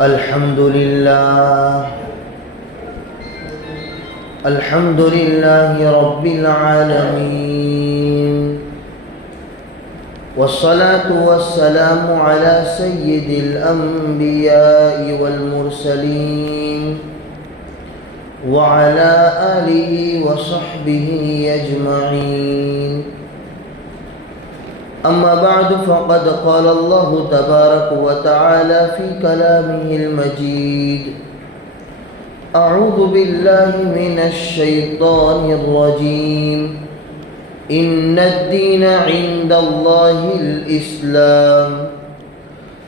الحمد لله رب العالمين، والصلاة والسلام على سيد الأنبياء والمرسلين وعلى آله وصحبه أجمعين. أما بعد، فقد قال الله تبارك وتعالى في كلامه المجيد: أعوذ بالله من الشيطان الرجيم، إن الدين عند الله الإسلام.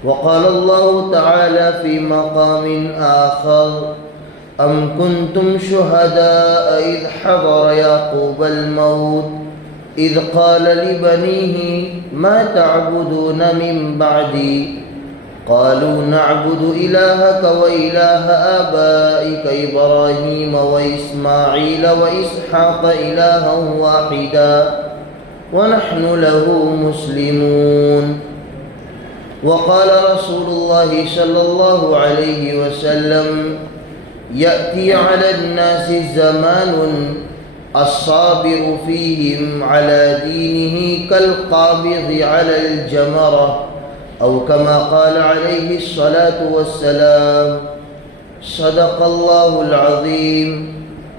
وقال الله تعالى في مقام آخر: أم كنتم شهداء إذ حضر يعقوب الموت إذ قال لبنيه ما تعبدون من بعدي قالوا نعبد إلهك وإله آبائك إبراهيم وإسماعيل وإسحاق إلها واحدا ونحن له مسلمون. وقال رسول الله صلى الله عليه وسلم: يأتي على الناس زمان الصابر فيهم على دينه كالقابض على الجمرة، أو كما قال عليه الصلاة والسلام. صدق الله العظيم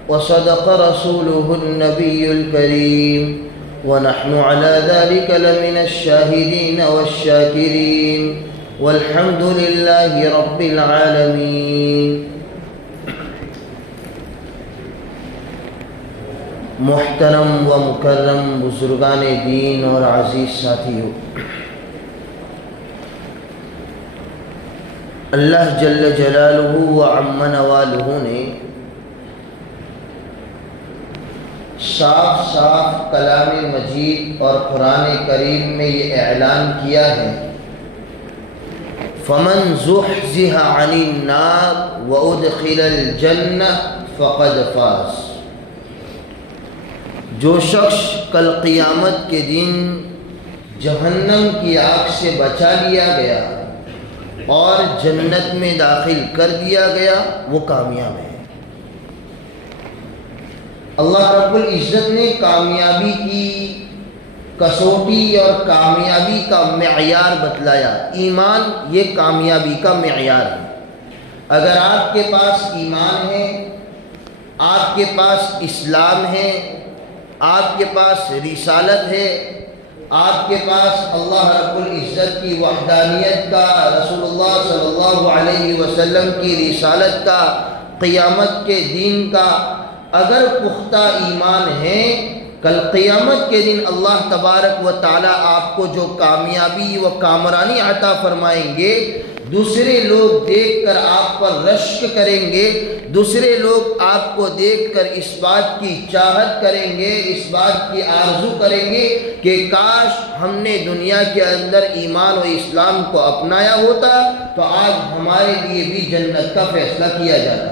وصدق رسوله النبي الكريم، ونحن على ذلك لمن الشاهدين والشاكرين، والحمد لله رب العالمين. محترم و مکرم بزرگان دین اور عزیز ساتھیوں، اللہ جل جلالہ و عم نوالہ نے صاف صاف کلام مجید اور قرآن کریم میں یہ اعلان کیا ہے: فمن زحزح عن النار وادخل الجنہ فقد فاز. جو شخص کل قیامت کے دن جہنم کی آگ سے بچا لیا گیا اور جنت میں داخل کر دیا گیا، وہ کامیاب ہے. اللہ رب العزت نے کامیابی کی کسوٹی اور کامیابی کا معیار بتلایا. ایمان یہ کامیابی کا معیار ہے. اگر آپ کے پاس ایمان ہے، آپ کے پاس اسلام ہے، آپ کے پاس رسالت ہے، آپ کے پاس اللہ رب العزت کی وحدانیت کا، رسول اللہ صلی اللہ علیہ وسلم کی رسالت کا، قیامت کے دین کا اگر پختہ ایمان ہے، کل قیامت کے دن اللہ تبارک و تعالی آپ کو جو کامیابی و کامرانی عطا فرمائیں گے، دوسرے لوگ دیکھ کر آپ پر رشک کریں گے، دوسرے لوگ آپ کو دیکھ کر اس بات کی چاہت کریں گے، اس بات کی آرزو کریں گے کہ کاش ہم نے دنیا کے اندر ایمان و اسلام کو اپنایا ہوتا تو آج ہمارے لیے بھی جنت کا فیصلہ کیا جاتا.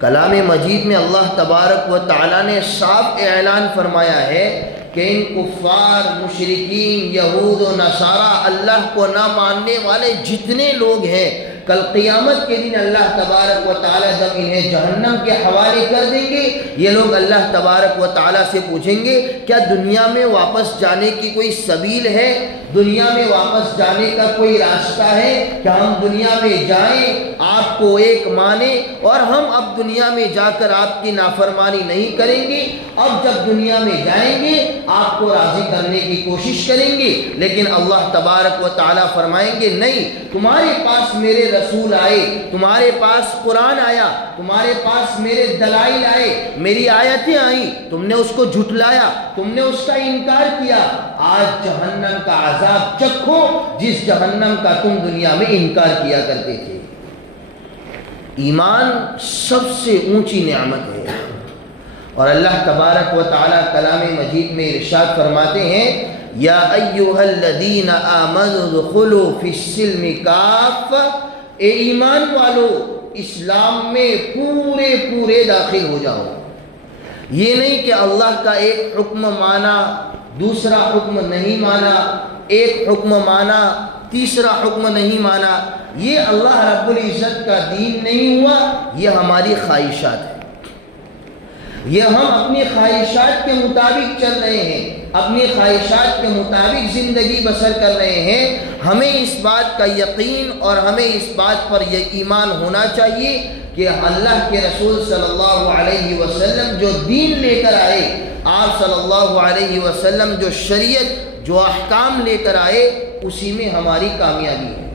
کلام مجید میں اللہ تبارک و تعالیٰ نے صاف اعلان فرمایا ہے کہ ان کفار، مشرکین، یہود و نصارہ، اللہ کو نہ ماننے والے جتنے لوگ ہیں، کل قیامت کے دن اللہ تبارک و تعالیٰ جب انہیں جہنم کے حوالے کر دیں گے، یہ لوگ اللہ تبارک و تعالیٰ سے پوچھیں گے کیا دنیا میں واپس جانے کی کوئی سبیل ہے، دنیا میں واپس جانے کا کوئی راستہ ہے کہ ہم دنیا میں جائیں، آپ کو ایک مانیں اور ہم اب دنیا میں جا کر آپ کی نافرمانی نہیں کریں گے. اب جب دنیا میں جائیں گے آپ کو راضی کرنے کی کوشش کریں گے، لیکن اللہ تبارک و تعالیٰ فرمائیں گے نہیں، تمہارے پاس میرے رسول آئے، تمہارے پاس قرآن آیا، تمہارے پاس میرے دلائل آئے، میری آیتیں آئیں، تم نے اس کو جھٹلایا، تم نے اس کا انکار کیا. آج جہنم کا عذاب چکھو جس جہنم کا تم دنیا میں انکار کیا کرتے تھے. ایمان سب سے اونچی نعمت ہے، اور اللہ تبارک و تعالیٰ کلام مجید میں ارشاد فرماتے ہیں: یا ایھا الذین آمنوا ادخلوا فی السلم کافۃ، اے ایمان والو اسلام میں پورے داخل ہو جاؤ. یہ نہیں کہ اللہ کا ایک حکم مانا دوسرا حکم نہیں مانا، ایک حکم مانا تیسرا حکم نہیں مانا، یہ اللہ رب العزت کا دین نہیں ہوا، یہ ہماری خواہشات ہے۔ یہ ہم اپنی خواہشات کے مطابق چل رہے ہیں، اپنی خواہشات کے مطابق زندگی بسر کر رہے ہیں۔ ہمیں اس بات کا یقین اور ہمیں اس بات پر یہ ایمان ہونا چاہیے کہ اللہ کے رسول صلی اللہ علیہ وسلم جو دین لے کر آئے، آپ صلی اللہ علیہ وسلم جو شریعت، جو احکام لے کر آئے، اسی میں ہماری کامیابی ہے۔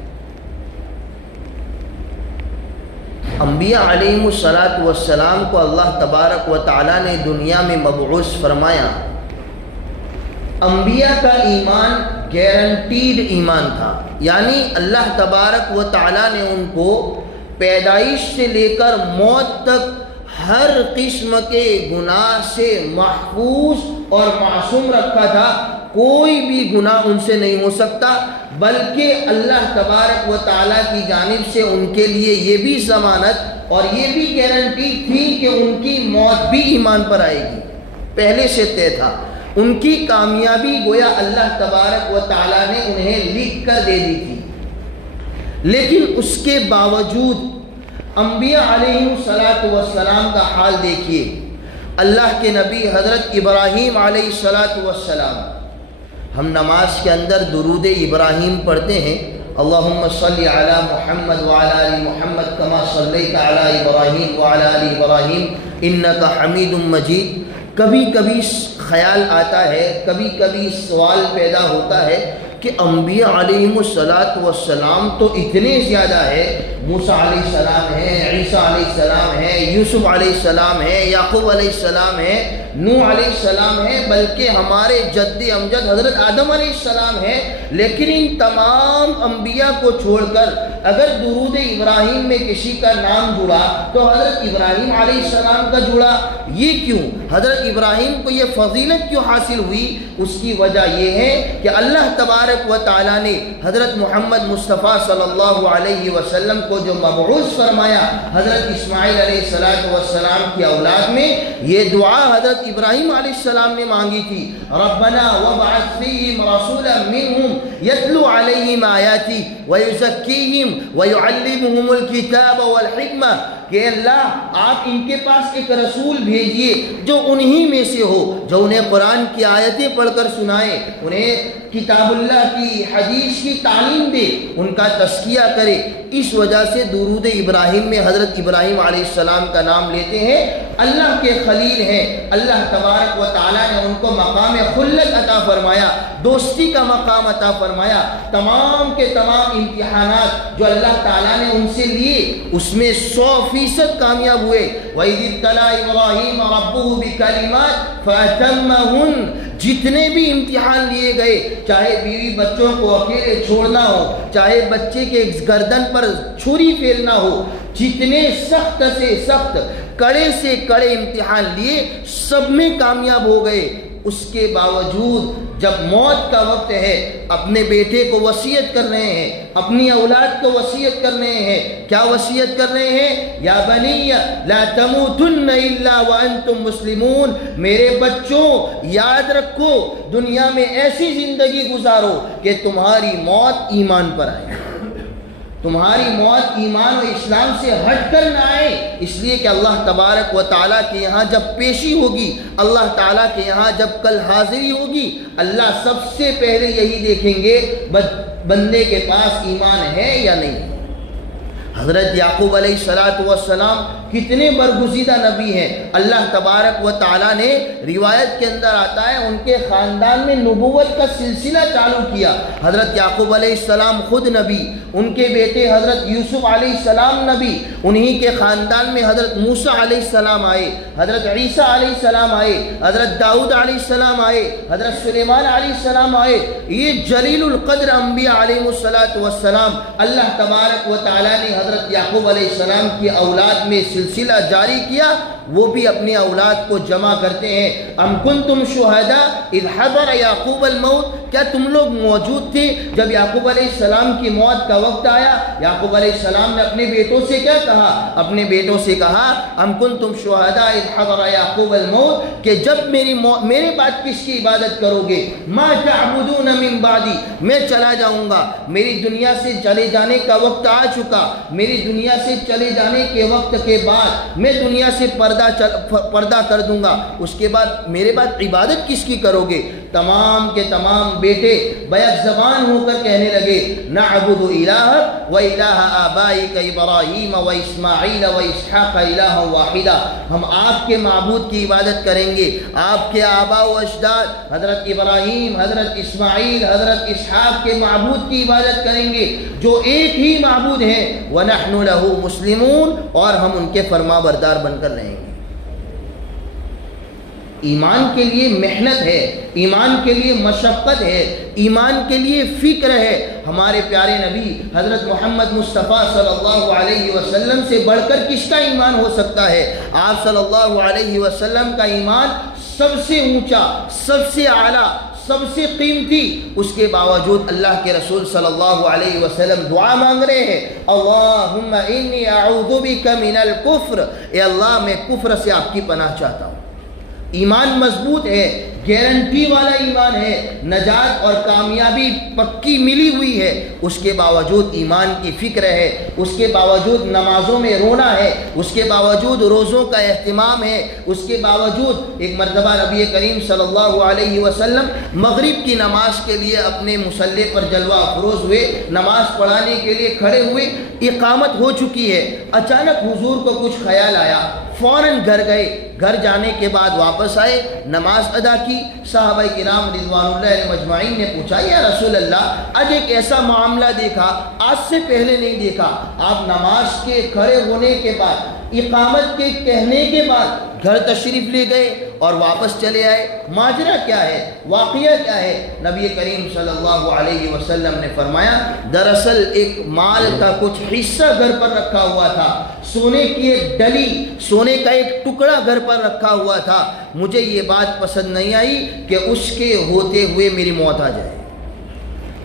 انبیاء علیہم السلام کو اللہ تبارک و تعالیٰ نے دنیا میں مبعوث فرمایا۔ انبیاء کا ایمان گارنٹیڈ ایمان تھا، یعنی اللہ تبارک و تعالیٰ نے ان کو پیدائش سے لے کر موت تک ہر قسم کے گناہ سے محفوظ اور معصوم رکھا تھا۔ کوئی بھی گناہ ان سے نہیں ہو سکتا، بلکہ اللہ تبارک و تعالیٰ کی جانب سے ان کے لیے یہ بھی ضمانت اور یہ بھی گارنٹی تھی کہ ان کی موت بھی ایمان پر آئے گی، پہلے سے طے تھا۔ ان کی کامیابی گویا اللہ تبارک و تعالیٰ نے انہیں لکھ کر دے دی تھی، لیکن اس کے باوجود انبیاء علیہ السلام کا حال دیکھیے۔ اللہ کے نبی حضرت ابراہیم علیہ السلام، ہم نماز کے اندر درود ابراہیم پڑھتے ہیں، اللہم صلی علی محمد وعلی آل محمد کما صلیت علی ابراہیم وعلی آل ابراہیم انک حمید مجید۔ کبھی کبھی خیال آتا ہے، کبھی کبھی سوال پیدا ہوتا ہے کہ انبیاء علیہم السلام تو اتنے زیادہ ہے، موسیٰ علیہ السلام ہے، عیسیٰ علیہ السلام ہے، یوسف علیہ السلام ہے، یعقوب علیہ السلام ہے، نوح علیہ السلام ہے، بلکہ ہمارے جد امجد حضرت آدم علیہ السلام ہے۔ لیکن ان تمام انبیاء کو چھوڑ کر اگر درود ابراہیم میں کسی کا نام جڑا تو حضرت ابراہیم علیہ السلام کا جڑا۔ یہ کیوں؟ حضرت ابراہیم کو یہ فضیلت کیوں حاصل ہوئی؟ اس کی وجہ یہ ہے کہ اللہ تبارک و تعالیٰ نے حضرت محمد مصطفیٰ صلی اللہ علیہ وسلم کو جو مبعوث فرمایا حضرت اسماعیل علیہ السلام کی اولاد میں، یہ دعا حضرت ابراہیم علیہ السلام نے مانگی تھی، ربنا وابعث فیہم رسولا منہم یتلو علیہم آیاتی ویزکیہم ویعلمہم الکتاب والحکمہ، کہ اللہ آپ ان کے پاس ایک رسول بھیجئے جو انہی میں سے ہو، جو انہیں قرآن کی آیتیں پڑھ کر سنائے، انہیں کتاب اللہ کی، حدیث کی تعلیم دے، ان کا تزکیہ کرے۔ اس وجہ سے درود ابراہیم میں حضرت ابراہیم علیہ السلام کا نام لیتے ہیں۔ اللہ کے خلیل ہیں، اللہ تبارک و تعالیٰ نے ان کو مقام خلت عطا فرمایا، دوستی کا مقام عطا فرمایا۔ تمام کے تمام امتحانات جو اللہ تعالیٰ نے ان سے لیے، اس میں 100% کامیاب ہوئے۔ وَإِذِ ابْتَلَىٰ إِبْرَاهِيمَ رَبُّهُ بِكَلِمَاتٍ فَأَتَمَّهُنَّ، جتنے بھی امتحان لیے گئے، چاہے بیوی بچوں کو اکیلے چھوڑنا ہو، چاہے بچے کے گردن پر چھری پھیرنا ہو، جتنے سخت سے سخت، کڑے سے کڑے امتحان لیے، سب میں کامیاب ہو گئے۔ اس کے باوجود جب موت کا وقت ہے، اپنے بیٹے کو وصیت کر رہے ہیں، اپنی اولاد کو وصیت کر رہے ہیں۔ کیا وصیت کر رہے ہیں؟ یا بنی لا تموتن الا وانتم مسلمون، میرے بچوں یاد رکھو، دنیا میں ایسی زندگی گزارو کہ تمہاری موت ایمان پر آئے، تمہاری موت ایمان و اسلام سے ہٹ کر نہ آئے۔ اس لیے کہ اللہ تبارک و تعالیٰ کے یہاں جب پیشی ہوگی، اللہ تعالیٰ کے یہاں جب کل حاضری ہوگی، اللہ سب سے پہلے یہی دیکھیں گے بندے کے پاس ایمان ہے یا نہیں۔ حضرت یعقوب علیہ السلام کتنے برگزیدہ نبی ہیں۔ اللہ تبارک و تعالیٰ نے، روایت کے اندر آتا ہے، ان کے خاندان میں نبوت کا سلسلہ چالو کیا۔ حضرت یعقوب علیہ السلام خود نبی، ان کے بیٹے حضرت یوسف علیہ السلام نبی، انہی کے خاندان میں حضرت موسیٰ علیہ السلام آئے، حضرت عیسیٰ علیہ السلام آئے، حضرت داؤد علیہ السلام آئے، حضرت سلیمان علیہ السلام آئے۔ یہ جلیل القدر انبیاء علیہ السلام، اللہ تبارک و تعالیٰ نے حضرت یعقوب علیہ السلام کی اولاد میں سلسلہ جاری کیا۔ وہ بھی اپنی اولاد کو جمع کرتے ہیں۔ ام کنتم شہداء اذ حضر یعقوب الموت، کیا تم لوگ موجود تھے جب یعقوب علیہ السلام کی موت کا وقت آیا؟ یعقوب علیہ السلام نے اپنے بیٹوں سے کیا کہا؟ اپنے بیٹوں سے کہا ام کنتم شہداء اذ حضر یعقوب الموت، کہ جب میرے بعد کس کی عبادت کرو گے؟ ما تعبدون من بعدی، میں چلا جاؤں گا، میری دنیا سے چلے جانے کا وقت آ چکا، میری دنیا سے چلے جانے کے وقت کے بعد میں دنیا سے پردہ کر دوں گا، اس کے بعد میرے بعد عبادت کس کی کرو گے؟ تمام کے تمام بیٹے بیک زبان ہو کر کہنے لگے نعبد الہک و الہ آبائک ابراہیم و اسماعیل و اسحاق الہ واحدہ، ہم آپ کے معبود کی عبادت کریں گے، آپ کے آباء و اجداد حضرت ابراہیم، حضرت اسماعیل، حضرت اسحاق کے معبود کی عبادت کریں گے جو ایک ہی معبود ہیں، وَنَحْنُ لَهُ مُسْلِمُونَ، اور ہم ان کے فرما بردار بن کر رہیں گے۔ ایمان کے لیے محنت ہے، ایمان کے لیے مشقت ہے، ایمان کے لیے فکر ہے۔ ہمارے پیارے نبی حضرت محمد مصطفیٰ صلی اللہ علیہ وسلم سے بڑھ کر کس کا ایمان ہو سکتا ہے؟ آپ صلی اللہ علیہ وسلم کا ایمان سب سے اونچا، سب سے اعلیٰ، سب سے قیمتی، اس کے باوجود اللہ کے رسول صلی اللہ علیہ وسلم دعا مانگ رہے ہیں اللہم انی اعوذ بک من الکفر، اے اللہ میں کفر سے آپ کی پناہ چاہتا ہوں۔ ایمان مضبوط ہے، گارنٹی والا ایمان ہے، نجات اور کامیابی پکی ملی ہوئی ہے، اس کے باوجود ایمان کی فکر ہے، اس کے باوجود نمازوں میں رونا ہے، اس کے باوجود روزوں کا اہتمام ہے، اس کے باوجود ایک مرتبہ نبی کریم صلی اللہ علیہ وسلم مغرب کی نماز کے لیے اپنے مصلی پر جلوہ افروز ہوئے، نماز پڑھانے کے لیے کھڑے ہوئے، اقامت ہو چکی ہے، اچانک حضور کو کچھ خیال آیا، فوراً گھر گئے، گھر جانے کے بعد واپس آئے، نماز ادا کی۔ صحابہ کرام رضوان اللہ علیہم مجمعین نے پوچھا یا رسول اللہ آج ایک ایسا معاملہ دیکھا آج سے پہلے نہیں دیکھا، آپ نماز کے کھڑے ہونے کے بعد، اقامت کے کہنے کے بعد گھر تشریف لے گئے اور واپس چلے آئے، ماجرا کیا ہے؟ واقعہ کیا ہے؟ نبی کریم صلی اللہ علیہ وسلم نے فرمایا دراصل ایک مال کا کچھ حصہ گھر پر رکھا ہوا تھا، سونے کی ایک ڈلی، سونے کا ایک ٹکڑا گھر پر رکھا ہوا تھا، مجھے یہ بات پسند نہیں آئی کہ اس کے ہوتے ہوئے میری موت آ جائے،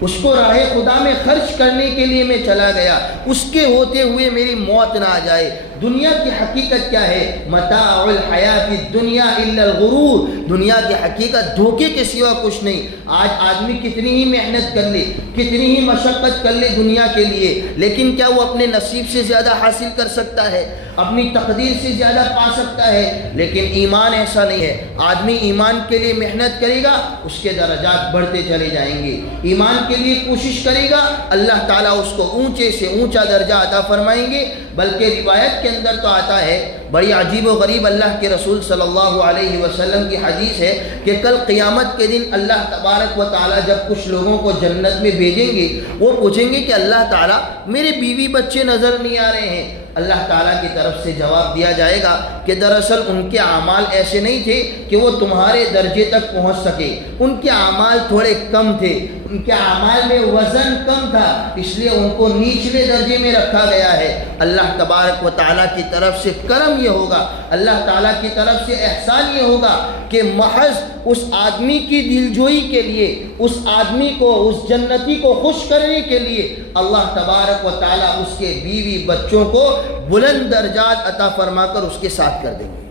اس کو راہ خدا میں خرچ کرنے کے لیے میں چلا گیا، اس کے ہوتے ہوئے میری موت نہ آ جائے۔ دنیا کی حقیقت کیا ہے؟ متاع الحیات الدنیا الا الغرور، دنیا کی حقیقت دھوکے کے سوا کچھ نہیں۔ آج آدمی کتنی ہی محنت کر لے، کتنی ہی مشقت کر لے دنیا کے لیے، لیکن کیا وہ اپنے نصیب سے زیادہ حاصل کر سکتا ہے؟ اپنی تقدیر سے زیادہ پا سکتا ہے؟ لیکن ایمان ایسا نہیں ہے، آدمی ایمان کے لیے محنت کرے گا اس کے درجات بڑھتے چلے جائیں گے، ایمان کے لیے کوشش کرے گا اللہ تعالیٰ اس کو اونچے سے اونچا درجہ عطا فرمائیں گے۔ بلکہ روایت کے اندر تو آتا ہے، بڑی عجیب و غریب اللہ کے رسول صلی اللہ علیہ وسلم کی حدیث ہے کہ کل قیامت کے دن اللہ تبارک و تعالیٰ جب کچھ لوگوں کو جنت میں بھیجیں گے، وہ پوچھیں گے کہ اللہ تعالیٰ میرے بیوی بچے نظر نہیں آ رہے ہیں۔ اللہ تعالیٰ کی طرف سے جواب دیا جائے گا کہ دراصل ان کے اعمال ایسے نہیں تھے کہ وہ تمہارے درجے تک پہنچ سکے، ان کے اعمال تھوڑے کم تھے، ان کے اعمال میں وزن کم تھا، اس لیے ان کو نیچلے درجے میں رکھا گیا ہے۔ اللہ تبارک و تعالیٰ کی طرف سے کرم یہ ہوگا، اللہ تعالیٰ کی طرف سے احسان یہ ہوگا کہ محض اس آدمی کی دلجوئی کے لیے، اس آدمی کو، اس جنتی کو خوش کرنے کے لیے اللہ تبارک و تعالیٰ اس کے بیوی بچوں کو بلند درجات عطا فرما کر اس کے ساتھ کر دیں گے،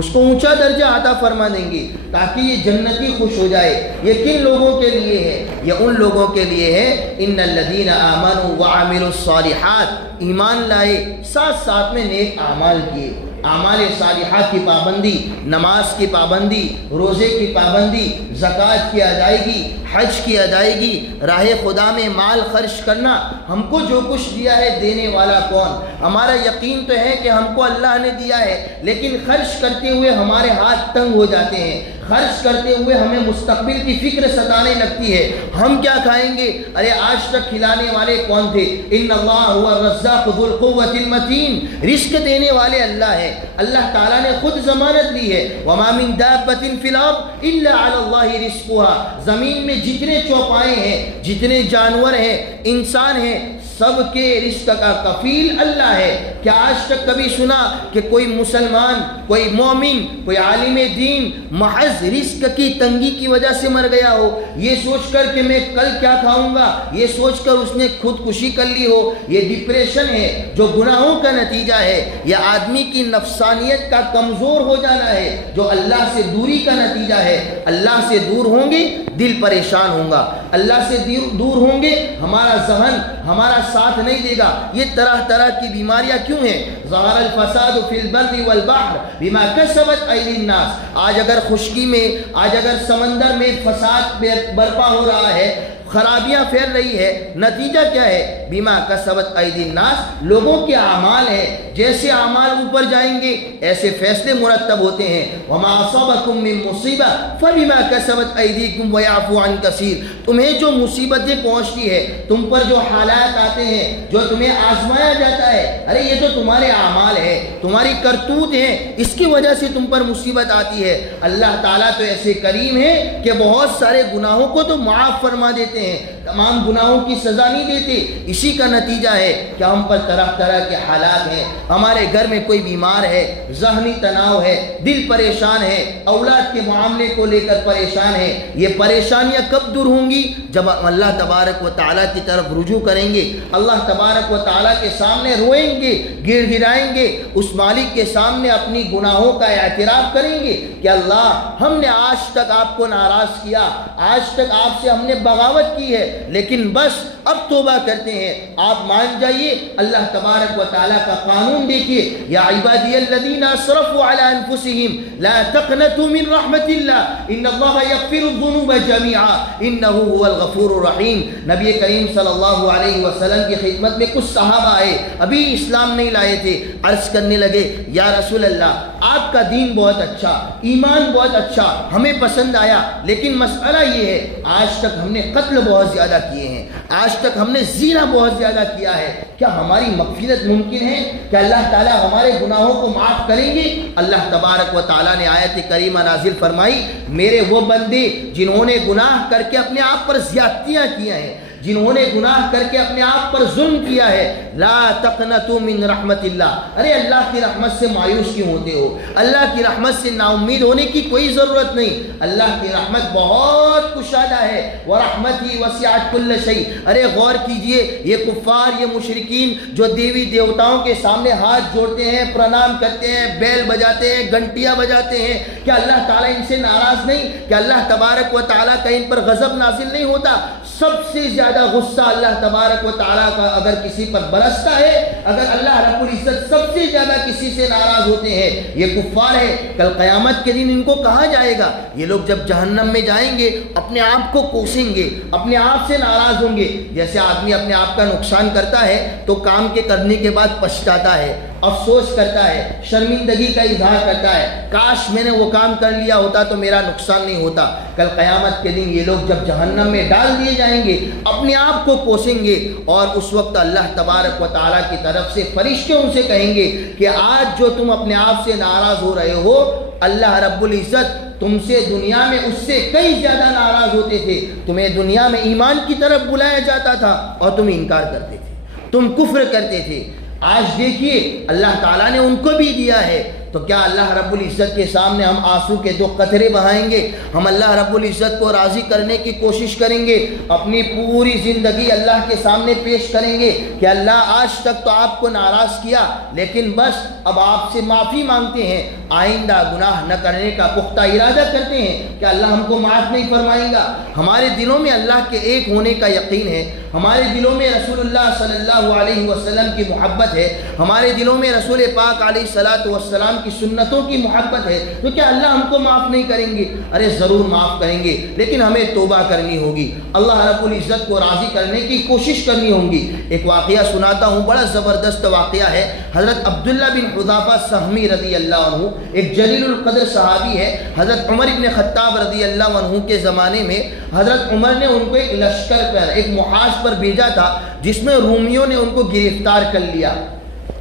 اس کو اونچا درجہ عطا فرما دیں گے تاکہ یہ جنتی خوش ہو جائے۔ یہ کن لوگوں کے لیے ہے؟ یہ ان لوگوں کے لیے ہے ان الذین آمنوا وعملوا الصالحات، ایمان لائے ساتھ ساتھ میں نیک اعمال کیے، اعمال صالحات کی پابندی، نماز کی پابندی، روزے کی پابندی، زکوٰۃ کی ادائیگی، حج کی ادائیگی، راہ خدا میں مال خرچ کرنا۔ ہم کو جو کچھ دیا ہے دینے والا کون؟ ہمارا یقین تو ہے کہ ہم کو اللہ نے دیا ہے، لیکن خرچ کرتے ہوئے ہمارے ہاتھ تنگ ہو جاتے ہیں، خرچ کرتے ہوئے ہمیں مستقبل کی فکر ستانے لگتی ہے، ہم کیا کھائیں گے؟ ارے آج تک کھلانے والے کون تھے؟ ان اللہ هو الرزاق ذو القوة المتین، رزق دینے والے اللہ ہے، اللہ تعالیٰ نے خود ضمانت دی ہے وما من دابة في الارض الا على الله رزقها، زمین میں جتنے چوپائے ہیں، جتنے جانور ہیں، انسان ہیں، سب کے رزق کا کفیل اللہ ہے۔ کیا آج تک کبھی سنا کہ کوئی مسلمان، کوئی مومن، کوئی عالم دین محض رزق کی تنگی کی وجہ سے مر گیا ہو، یہ سوچ کر کہ میں کل کیا کھاؤں گا، یہ سوچ کر اس نے خودکشی کر لی ہو؟ یہ ڈپریشن ہے جو گناہوں کا نتیجہ ہے، یہ آدمی کی نفسانیت کا کمزور ہو جانا ہے جو اللہ سے دوری کا نتیجہ ہے۔ اللہ سے دور ہوں گے دل پریشان ہوگا، اللہ سے دور ہوں گے ہمارا ذہن ہمارا ساتھ نہیں دے گا۔ یہ طرح طرح کی بیماریاں کیوں ہیں؟ ظہر الفساد فی البر والبحر بما کسبت ایدی الناس۔ آج اگر خشکی میں، آج اگر سمندر میں فساد برپا ہو رہا ہے، خرابیاں پھیل رہی ہے، نتیجہ کیا ہے؟ بما کسبت ایدی الناس، لوگوں کے اعمال ہے، جیسے اعمال اوپر جائیں گے ایسے فیصلے مرتب ہوتے ہیں۔ وما اصابکم من مصیبہ فبما کسبت ایدیکم ویعفو عن کثیر۔ تمہیں جو مصیبتیں پہنچتی ہے، تم پر جو حالات آتے ہیں، جو تمہیں آزمایا جاتا ہے، ارے یہ تو تمہارے اعمال ہے، تمہاری کرتوت ہے، اس کی وجہ سے تم پر مصیبت آتی ہے۔ اللہ تعالیٰ تو ایسے کریم ہے کہ بہت سارے گناہوں کو تو معاف فرما دیتے ہیں، تمام گناہوں کی سزا نہیں دیتے۔ اسی کا نتیجہ ہے کہ ہم پر طرح طرح کے حالات ہیں، ہمارے گھر میں کوئی بیمار ہے، ذہنی تناؤ ہے، دل پریشان ہے، اولاد کے معاملے کو لے کر پریشان ہے۔ یہ پریشانیاں کب دور ہوں گی؟ جب اللہ تبارک و تعالیٰ کی طرف رجوع کریں گے، اللہ تبارک و تعالیٰ کے سامنے روئیں گے، گڑ گڑائیں گے، اس مالک کے سامنے اپنی گناہوں کا اعتراف کریں گے کہ اللہ ہم نے آج تک آپ کو ناراض کیا، آج تک آپ سے ہم نے بغاوت کی ہے، لیکن بس اب توبہ کرتے ہیں، آپ مان جائیے۔ اللہ تبارک و تعالیٰ کا قانون دیکھیے، یا عبادی الذین اسرفوا علی انفسہم لا تقنطوا من رحمت اللہ ان اللہ یغفر الذنوب جميعا انہ هو الغفور الرحیم۔ نبی کریم صلی اللہ علیہ وسلم کی خدمت میں کچھ صحابہ آئے، ابھی اسلام نہیں لائے تھے، عرض کرنے لگے یا رسول اللہ آپ کا دین بہت اچھا، ایمان بہت اچھا، ہمیں پسند آیا، لیکن مسئلہ یہ ہے آج تک ہم نے قتل بہت زیادہ کیے ہیں، آج تک ہم نے زنا بہت زیادہ کیا ہے، کیا ہماری مغفرت ممکن ہے؟ کہ اللہ تعالیٰ ہمارے گناہوں کو معاف کریں گے؟ اللہ تبارک و تعالیٰ نے آیت کریمہ نازل فرمائی، میرے وہ بندے جنہوں نے گناہ کر کے اپنے آپ پر زیادتیاں کیا ہیں، جنہوں نے گناہ کر کے اپنے آپ پر ظلم کیا ہے، لا تقنطوا من رحمت اللہ، ارے اللہ کی رحمت سے مایوس کیوں ہوتے ہو؟ اللہ کی رحمت سے نا امید ہونے کی کوئی ضرورت نہیں، اللہ کی رحمت بہت کشادہ ہے، ورحمتی وسعت کل شیء۔ ارے غور کیجئے، یہ کفار، یہ مشرکین جو دیوی دیوتاؤں کے سامنے ہاتھ جوڑتے ہیں، پرنام کرتے ہیں، بیل بجاتے ہیں، گھنٹیاں بجاتے ہیں، کیا اللہ تعالیٰ ان سے ناراض نہیں؟ کیا اللہ تبارک و تعالیٰ کا ان پر غضب نازل نہیں ہوتا؟ سب سے زیادہ غصہ اللہ تبارک و تعالیٰ کا اگر کسی پر برستا ہے، اگر اللہ رب العزت سب سے زیادہ کسی سے ناراض ہوتے ہیں، یہ کفار ہے۔ کل قیامت کے دن ان کو کہا جائے گا، یہ لوگ جب جہنم میں جائیں گے اپنے آپ کو کوسیں گے، اپنے آپ سے ناراض ہوں گے۔ جیسے آدمی اپنے آپ کا نقصان کرتا ہے تو کام کے کرنے کے بعد پچھتاتا ہے، افسوس کرتا ہے، شرمندگی کا اظہار کرتا ہے، کاش میں نے وہ کام کر لیا ہوتا تو میرا نقصان نہیں ہوتا۔ کل قیامت کے دن یہ لوگ جب جہنم میں ڈال دیے جائیں گے اپنے آپ کو کوسیں گے، اور اس وقت اللہ تبارک و تعالیٰ کی طرف سے فرشتے ان سے کہیں گے کہ آج جو تم اپنے آپ سے ناراض ہو رہے ہو، اللہ رب العزت تم سے دنیا میں اس سے کئی زیادہ ناراض ہوتے تھے، تمہیں دنیا میں ایمان کی طرف بلایا جاتا تھا اور تم انکار کرتے تھے، تم کفر کرتے تھے۔ آج دیکھیے اللہ تعالیٰ نے ان کو بھی دیا ہے، تو کیا اللہ رب العزت کے سامنے ہم آنسو کے 2 قطرے بہائیں گے؟ ہم اللہ رب العزت کو راضی کرنے کی کوشش کریں گے، اپنی پوری زندگی اللہ کے سامنے پیش کریں گے کہ اللہ آج تک تو آپ کو ناراض کیا، لیکن بس اب آپ سے معافی مانگتے ہیں، آئندہ گناہ نہ کرنے کا پختہ ارادہ کرتے ہیں کہ اللہ ہم کو معاف نہیں فرمائے گا۔ ہمارے دلوں میں اللہ کے ایک ہونے کا یقین ہے، ہمارے دلوں میں رسول اللہ صلی اللہ علیہ وسلم کی محبت ہے، ہمارے دلوں میں رسول پاک علیہ الصلاۃ والسلام کی سنتوں کی محبت ہے، تو کیا اللہ ہم کو معاف نہیں کریں گے؟ ارے ضرور معاف کریں گے، لیکن ہمیں توبہ کرنی ہوگی، اللہ رب العزت کو راضی کرنے کی کوشش کرنی ہوگی۔ ایک واقعہ سناتا ہوں، بڑا زبردست واقعہ ہے۔ حضرت عبداللہ بن حذافہ سہمی رضی اللہ عنہ ایک جلیل القدر صحابی ہے۔ حضرت عمر بن خطاب رضی اللہ عنہ کے زمانے میں حضرت عمر نے ان کو ایک لشکر پر، ایک محاذ پر بھیجا تھا جس میں رومیوں نے ان کو گرفتار کر لیا۔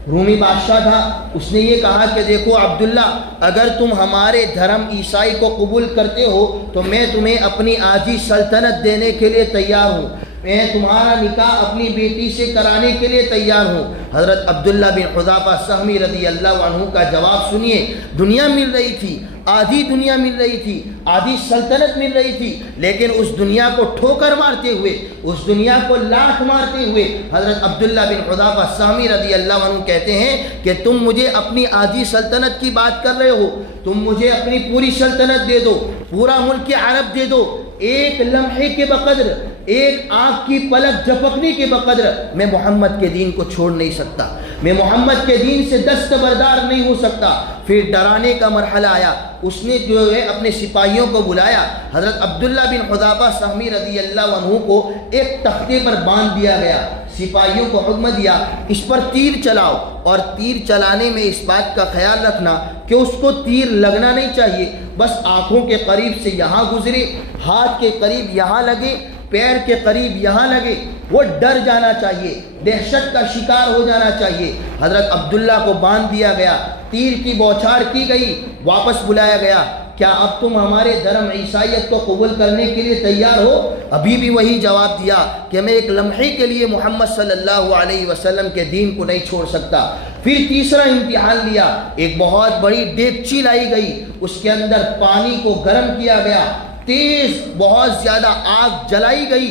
رومی بادشاہ تھا، اس نے یہ کہا کہ دیکھو عبداللہ، اگر تم ہمارے دھرم عیسائی کو قبول کرتے ہو تو میں تمہیں اپنی آدھی سلطنت دینے کے لیے تیار ہوں، میں تمہارا نکاح اپنی بیٹی سے کرانے کے لیے تیار ہوں۔ حضرت عبداللہ بن حذافہ سہمی رضی اللہ عنہ کا جواب سنیے۔ دنیا مل رہی تھی، آدھی دنیا مل رہی تھی، آدھی سلطنت مل رہی تھی، لیکن اس دنیا کو ٹھوکر مارتے ہوئے، اس دنیا کو لاٹھ مارتے ہوئے حضرت عبداللہ بن حذافہ سہمی رضی اللہ عنہ کہتے ہیں کہ تم مجھے اپنی آدھی سلطنت کی بات کر رہے ہو، تم مجھے اپنی پوری سلطنت دے دو، پورا ملک عرب دے دو، ایک لمحے کے بقدر، ایک آنکھ کی پلک جھپکنے کے بقدر میں محمد کے دین کو چھوڑ نہیں سکتا، میں محمد کے دین سے دستبردار نہیں ہو سکتا۔ پھر ڈرانے کا مرحلہ آیا، اس نے جو ہے اپنے سپاہیوں کو بلایا۔ حضرت عبداللہ بن حذافہ سہمی رضی اللہ عنہ کو ایک تختے پر باندھ دیا گیا، سپاہیوں کو حکم دیا اس پر تیر چلاؤ، اور تیر چلانے میں اس بات کا خیال رکھنا کہ اس کو تیر لگنا نہیں چاہیے، بس آنکھوں کے قریب سے یہاں گزرے، ہاتھ کے قریب یہاں لگے، پیر کے قریب یہاں لگے، وہ ڈر جانا چاہیے، دہشت کا شکار ہو جانا چاہیے۔ حضرت عبداللہ کو باندھ دیا گیا، تیر کی بوچھار کی گئی، واپس بلایا گیا، کیا اب تم ہمارے دھرم عیسائیت کو قبول کرنے کے لیے تیار ہو؟ ابھی بھی وہی جواب دیا کہ میں ایک لمحے کے لیے محمد صلی اللہ علیہ وسلم کے دین کو نہیں چھوڑ سکتا۔ پھر تیسرا امتحان لیا، ایک بہت بڑی دیگچی لائی گئی، اس کے اندر پانی کو گرم کیا گیا، تیز بہت زیادہ آگ جلائی گئی،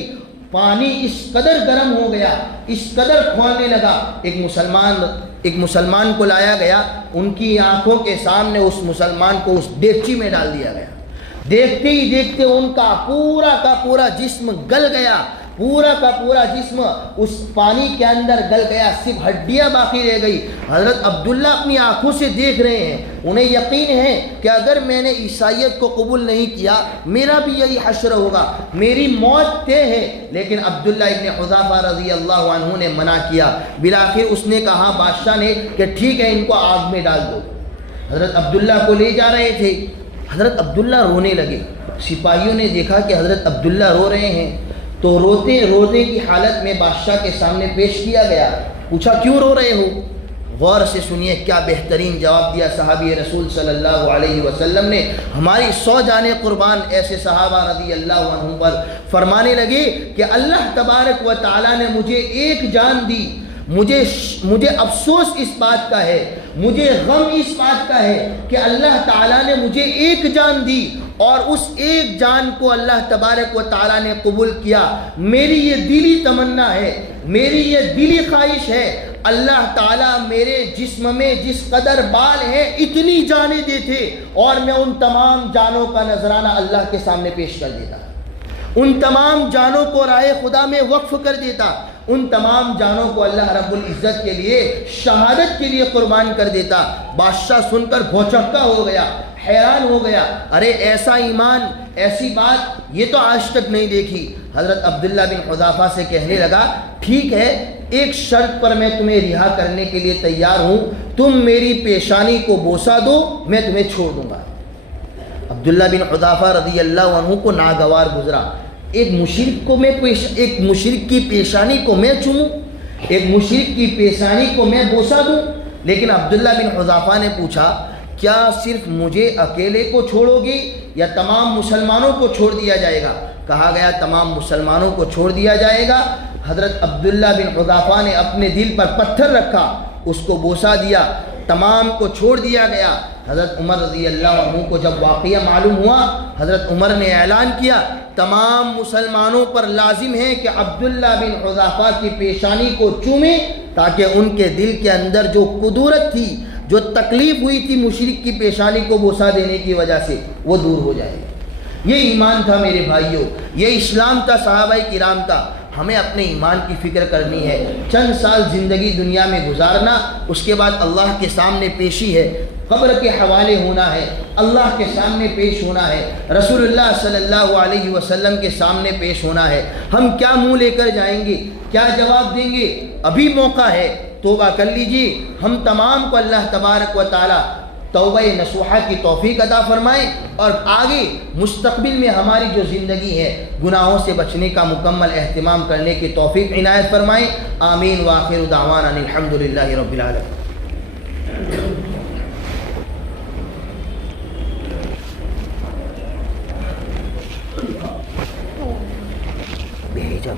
پانی اس قدر گرم ہو گیا، اس قدر کھولنے لگا، ایک مسلمان کو لایا گیا، ان کی آنکھوں کے سامنے اس مسلمان کو اس دیگچی میں ڈال دیا گیا، دیکھتے ہی دیکھتے ان کا پورا جسم گل گیا، پورا کا پورا جسم اس پانی کے اندر گل گیا، صرف ہڈیاں باقی رہ گئی۔ حضرت عبداللہ اپنی آنکھوں سے دیکھ رہے ہیں، انہیں یقین ہے کہ اگر میں نے عیسائیت کو قبول نہیں کیا میرا بھی یہی حشر ہوگا، میری موت طے ہے، لیکن عبداللہ ابن حذافہ رضی اللہ عنہ نے منع کیا۔ بالآخر اس نے کہا بادشاہ نے کہ ٹھیک ہے ان کو آگ میں ڈال دو۔ حضرت عبداللہ کو لے جا رہے تھے، حضرت عبداللہ رونے لگے، سپاہیوں نے دیکھا کہ حضرت عبداللہ رو رہے ہیں تو رونے کی حالت میں بادشاہ کے سامنے پیش کیا گیا، پوچھا کیوں رو رہے ہو؟ غور سے سنیے کیا بہترین جواب دیا صحابی رسول صلی اللہ علیہ وسلم نے۔ ہماری 100 جانیں قربان ایسے صحابہ رضی اللہ عنہم پر، فرمانے لگے کہ اللہ تبارک و تعالیٰ نے مجھے ایک جان دی، مجھے افسوس اس بات کا ہے، مجھے غم اس بات کا ہے کہ اللہ تعالیٰ نے مجھے ایک جان دی اور اس ایک جان کو اللہ تبارک و تعالیٰ نے قبول کیا۔ میری یہ دلی تمنا ہے، میری یہ دلی خواہش ہے، اللہ تعالیٰ میرے جسم میں جس قدر بال ہیں اتنی جانیں دیتے اور میں ان تمام جانوں کا نذرانہ اللہ کے سامنے پیش کر دیتا، ان تمام جانوں کو راہ خدا میں وقف کر دیتا، ان تمام جانوں کو اللہ رب العزت کے لیے شہادت کے لیے قربان کر دیتا۔ بادشاہ سن کر بھوچکا ہو گیا، حیران ہو گیا، ارے ایسا ایمان، ایسی بات یہ تو آج تک نہیں دیکھی۔ حضرت عبداللہ بن حذافہ سے کہنے لگا ٹھیک ہے، ایک شرط پر میں تمہیں رہا کرنے کے لیے تیار ہوں، تم میری پیشانی کو بوسہ دو میں تمہیں چھوڑ دوں گا۔ عبداللہ بن حذافہ رضی اللہ عنہ کو ناگوار گزرا، ایک مشرک کی پیشانی کو میں چوموں، ایک مشرک کی پیشانی کو میں بوسہ دوں؟ لیکن عبداللہ بن حذافہ نے پوچھا کیا صرف مجھے اکیلے کو چھوڑو گی یا تمام مسلمانوں کو چھوڑ دیا جائے گا؟ کہا گیا تمام مسلمانوں کو چھوڑ دیا جائے گا۔ حضرت عبداللہ بن حذافہ نے اپنے دل پر پتھر رکھا، اس کو بوسہ دیا، تمام کو چھوڑ دیا گیا۔ حضرت عمر رضی اللہ عنہ کو جب واقعہ معلوم ہوا، حضرت عمر نے اعلان کیا تمام مسلمانوں پر لازم ہے کہ عبداللہ بن حذافہ کی پیشانی کو چومیں تاکہ ان کے دل کے اندر جو قدورت تھی، جو تکلیف ہوئی تھی مشرک کی پیشانی کو بوسہ دینے کی وجہ سے، وہ دور ہو جائے۔ یہ ایمان تھا میرے بھائیوں، یہ اسلام تھا، صحابہ کرام تھا۔ ہمیں اپنے ایمان کی فکر کرنی ہے، چند سال زندگی دنیا میں گزارنا، اس کے بعد اللہ کے سامنے پیشی ہے، قبر کے حوالے ہونا ہے، اللہ کے سامنے پیش ہونا ہے، رسول اللہ صلی اللہ علیہ وسلم کے سامنے پیش ہونا ہے۔ ہم کیا منہ لے کر جائیں گے، کیا جواب دیں گے؟ ابھی موقع ہے، توبہ کر لیجئے۔ ہم تمام کو اللہ تبارک و تعالی توبہ نصوحہ کی توفیق عطا فرمائیں اور آگے مستقبل میں ہماری جو زندگی ہے گناہوں سے بچنے کا مکمل اہتمام کرنے کی توفیق عنایت فرمائیں۔ آمین وآخر دعوانا الحمدللہ رب العالمین۔ بھیجا